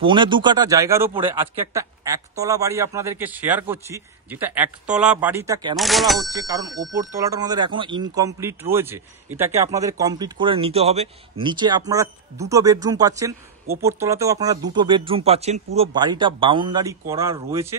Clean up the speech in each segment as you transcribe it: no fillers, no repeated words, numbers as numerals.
পৌনে 2 কাঠা জায়গার উপরে আজকে একটা একতলা বাড়ি আপনাদেরকে শেয়ার করছি। যেটা একতলা বাড়িটা কেন বলা হচ্ছে, কারণ ওপর তলাটা আমাদের এখনো ইনকমপ্লিট রয়েছে, এটাকে আপনাদের কমপ্লিট করে নিতে হবে। নিচে আপনারা 2টো বেডরুম পাচ্ছেন, ওপর তলাতেও আপনারা 2টো বেডরুম পাচ্ছেন। পুরো বাড়িটা বাউন্ডারি করা রয়েছে।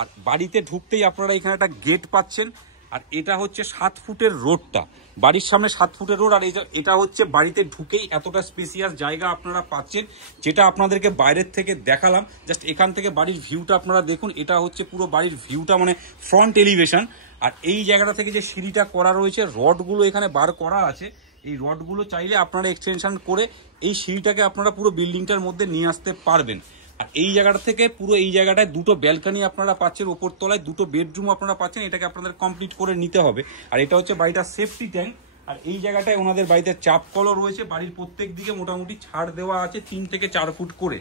আর বাড়িতে ঢুকতেই আপনারা এখানে একটা গেট পাচ্ছেন। আর এটা হচ্ছে 7 ফুটের রোডটা, বাড়ির সামনে 7 ফুটের রোড। আর এটা হচ্ছে বাড়িতে ঢুকেই এতটা স্পেসিয়াস জায়গা আপনারা পাচ্ছেন, যেটা আপনাদেরকে বাইরের থেকে দেখালাম। জাস্ট এখান থেকে বাড়ির ভিউটা আপনারা দেখুন। এটা হচ্ছে পুরো বাড়ির ভিউটা, মানে ফ্রন্ট এলিভেশন। আর এই জায়গাটা থেকে যে সিঁড়িটা করা রয়েছে, রডগুলো এখানে বার করা আছে। এই রডগুলো চাইলে আপনারা এক্সটেনশন করে এই সিঁড়িটাকে আপনারা পুরো বিল্ডিংটার মধ্যে নিয়ে আসতে পারবেন। আর এই জায়গাটা থেকে পুরো এই জায়গাটায় 2টো ব্যালকনি আপনারা পাচ্ছেন, ওপর তলায় 2টো বেডরুম আপনারা পাচ্ছেন। এটাকে আপনাদের কমপ্লিট করে নিতে হবে। আর এটা হচ্ছে বাড়িটার সেফটি ট্যাঙ্ক। আর এই জায়গাটায় ওনাদের বাড়িতে চাপ কলও রয়েছে। বাড়ির প্রত্যেক দিকে মোটামুটি ছাড় দেওয়া আছে 3 থেকে 4 ফুট করে।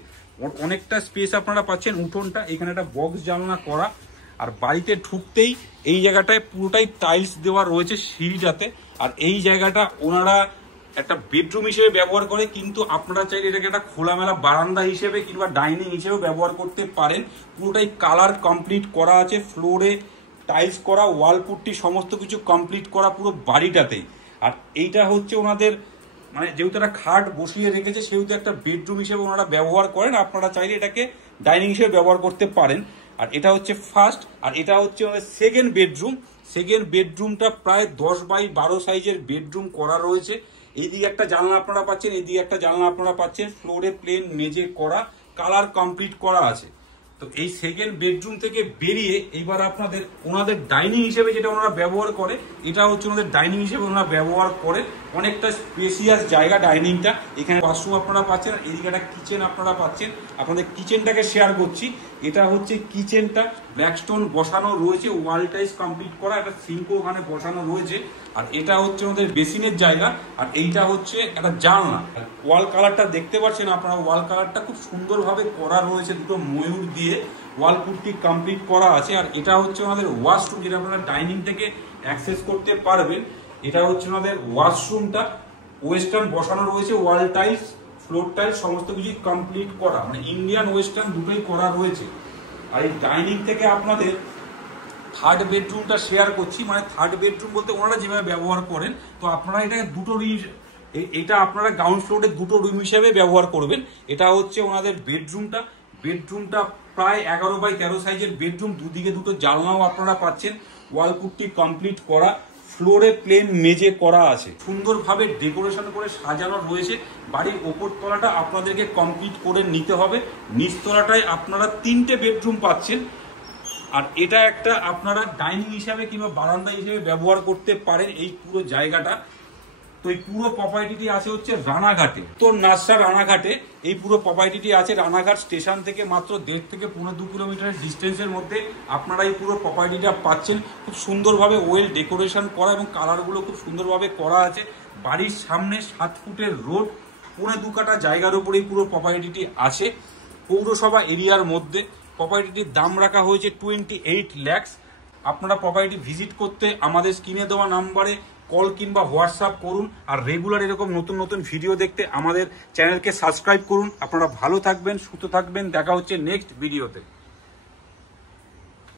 অনেকটা স্পেস আপনারা পাচ্ছেন। উঠোনটা এখানে একটা বক্স জানলা করা। আর বাড়িতে ঢুকতেই এই জায়গাটায় পুরোটাই টাইলস দেওয়া রয়েছে সিঁড়িটাতে। আর এই জায়গাটা ওনারা একটা বেডরুম হিসেবে ব্যবহার করে, কিন্তু আপনারা চাইলে এটাকে একটা খোলামেলা বারান্দা হিসেবে কিংবা ডাইনিং হিসেবে ব্যবহার করতে পারেন। পুরোটাই কালার কমপ্লিট করা আছে, ফ্লোরে টাইলস করা, ওয়াল পুট্টি সমস্ত কিছু কমপ্লিট করা পুরো বাড়িটাতেই। আর এইটা হচ্ছে ওনাদের, মানে যেহেতু একটা খাট বসিয়ে রেখেছে, সেহেতু একটা বেডরুম হিসেবে ওনারা ব্যবহার করেন। আপনারা চাইলে এটাকে ডাইনিং হিসেবে ব্যবহার করতে পারেন। আর এটা হচ্ছে ফার্স্ট। আর এটা হচ্ছে আমাদের সেকেন্ড বেডরুম। সেকেন্ড বেডরুমটা প্রায় 10x12 সাইজের বেডরুম করা রয়েছে। এইদিকে একটা জানলা আপনারা পাচ্ছেন, এইদিকে একটা জানলা আপনারা পাচ্ছেন। ফ্লোরে প্লেন মেঝে করা, কালার কমপ্লিট করা আছে। তো এই সেকেন্ড বেডরুম থেকে বেরিয়ে এইবার আপনাদের ওনাদের ডাইনিং হিসেবে যেটা ওনারা ব্যবহার করে, এটা হচ্ছে ওনাদের ডাইনিং হিসেবে ওনারা ব্যবহার করে। অনেকটা স্পেসিয়াস জায়গা ডাইনিংটা। এখানে ওয়াশরুম আপনারা পাচ্ছেন, এদিকে একটা কিচেন আপনারা পাচ্ছেন। আপনাদের কিচেনটাকে শেয়ার করছি। এটা হচ্ছে কিচেনটা, ব্ল্যাকস্টোন বসানো রয়েছে, ওয়াল টাইলস কমপ্লিট করা, একটা সিঙ্কও ওখানে বসানো রয়েছে। আর এটা হচ্ছে ওদের বেসিনের জায়গা। আর এইটা হচ্ছে একটা জানলা। ওয়াল কালারটা দেখতে পাচ্ছেন আপনারা, ওয়াল কালারটা খুব সুন্দরভাবে করা রয়েছে, 2টো ময়ূর দিয়ে ওয়াল পুট্টি কমপ্লিট করা আছে। আর এটা হচ্ছে ওনাদের ওয়াশরুম, যেটা আপনারা ডাইনিং থেকে অ্যাক্সেস করতে পারবেন। এটা হচ্ছে ওনাদের ওয়াশরুমটা, ওয়েস্টার্ন বসানো রয়েছে, ওয়াল টাইলস, ফ্লোর টাইলস সমস্ত কিছু কমপ্লিট করা, মানে ইন্ডিয়ান ওয়েস্টার্ন দুটোই করা রয়েছে। আর এই ডাইনিং থেকে আপনাদের থার্ড বেডরুমটা শেয়ার করছি। মানে থার্ড বেডরুম বলতে ওনারা যেভাবে ব্যবহার করেন, তো আপনারা এটাকে 2টো রুম, এটা আপনারা গ্রাউন্ড ফ্লোরে 2টো রুম হিসেবে ব্যবহার করবেন। এটা হচ্ছে ওনাদের বেডরুমটা। বেডরুমটা প্রায় 11x13 সাইজের বেডরুম। দুদিকে 2টো জানলাও আপনারা পাচ্ছেন, ওয়াল পুট্টি কমপ্লিট করা, ফ্লোরে প্লেন মেঝে করা আছে, সুন্দরভাবে ডেকোরেশন করে সাজানো রয়েছে। বাড়ির ওপর তলাটা আপনাদেরকে কমপ্লিট করে নিতে হবে। নিচতলাটায় আপনারা 3টে বেডরুম পাচ্ছেন। আর এটা একটা আপনারা ডাইনিং হিসাবে কিংবা বারান্দা হিসেবে ব্যবহার করতে পারেন এই পুরো জায়গাটা। তো এই পুরো প্রপার্টিটি আছে হচ্ছে রানাঘাটে, তো নাসরা রানাঘাটে এই পুরো প্রপার্টিটি আছে। রানাঘাট স্টেশন থেকে মাত্র 1.5 থেকে 2 কিলোমিটারের ডিস্টেন্সের মধ্যে আপনারা এই পুরো প্রপার্টিটা পাচ্ছেন। খুব সুন্দরভাবে ওয়েল ডেকোরেশন করা এবং কালারগুলো খুব সুন্দরভাবে করা আছে। বাড়ির সামনে 7 ফুটের রোড, পৌনে 2 কাঠা জায়গার উপরে এই পুরো প্রপার্টিটি আছে, পৌরসভা এরিয়ার মধ্যে। প্রপার্টিটির দাম রাখা হয়েছে 28 লাখ। আপনারা প্রপার্টি ভিজিট করতে আমাদের স্ক্রিনে দেওয়া নাম্বারে কল কিংবা হোয়াটসঅ্যাপ করুন। আর রেগুলার এরকম নতুন নতুন ভিডিও দেখতে আমাদের চ্যানেলকে সাবস্ক্রাইব করুন। আপনারা ভালো থাকবেন, সুস্থ থাকবেন। দেখা হচ্ছে নেক্সট ভিডিওতে।